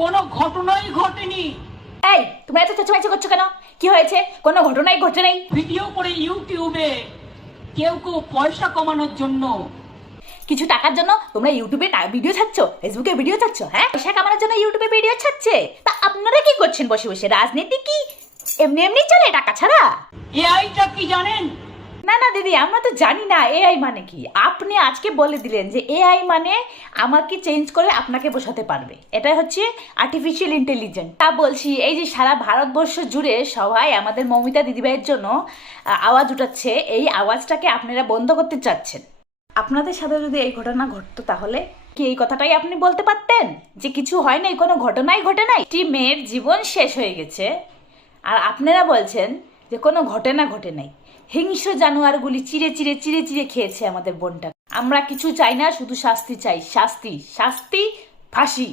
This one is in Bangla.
কোনো ঘটনাই ঘটেনি। এই তুমি এত চেঁচামেচি করছো কেন? কি হয়েছে? কোনো ঘটনাই ঘটে নেই। ভিডিও করে ইউটিউবে কেউ কেউ পয়সা কমানোর জন্য, কিছু টাকার জন্য তোমরা ইউটিউবে ভিডিও ছাড়ছো, ফেসবুকে ভিডিও ছাড়ছো। হ্যাঁ, পয়সা কামানোর জন্য ইউটিউবে ভিডিও ছাড়ছে। তা আপনারা কি করছেন বসে বসে? রাজনীতি কি এমনি এমনি চলে টাকা ছাড়া? এআইটা কি জানেন? না না দিদি, আমরা তো জানি না এআই মানে কি। আপনি আজকে বলে দিলেন যে এআই মানে আমাকে চেঞ্জ করে আপনাকে বসাতে পারবে। এটা হচ্ছে আর্টিফিশিয়াল ইন্টেলিজেন্স। তা বলছি, এই যে সারা ভারতবর্ষ জুড়ে সবাই আমাদের মৌমিতা দিদিভাইয়ের জন্য আওয়াজ উঠাচ্ছে, এই আওয়াজটাকে আপনারা বন্ধ করতে চাচ্ছেন। আপনাদের সাথে যদি এই ঘটনা ঘটতো তাহলে কি এই কথাটাই আপনি বলতে পারতেন যে কিছু হয় নাই, কোনো ঘটনাই ঘটে নাই, একটি মেয়ের জীবন শেষ হয়ে গেছে, আর আপনারা বলছেন যে কোনো ঘটনা ঘটে নাই। হিংস্র জানোয়ারগুলি চিরে চিরে চিরে চিরে খেয়েছে আমাদের বোনটা। আমরা কিছু চাই না, শুধু শাস্তি চাই। শাস্তি, শাস্তি, ফাঁসি।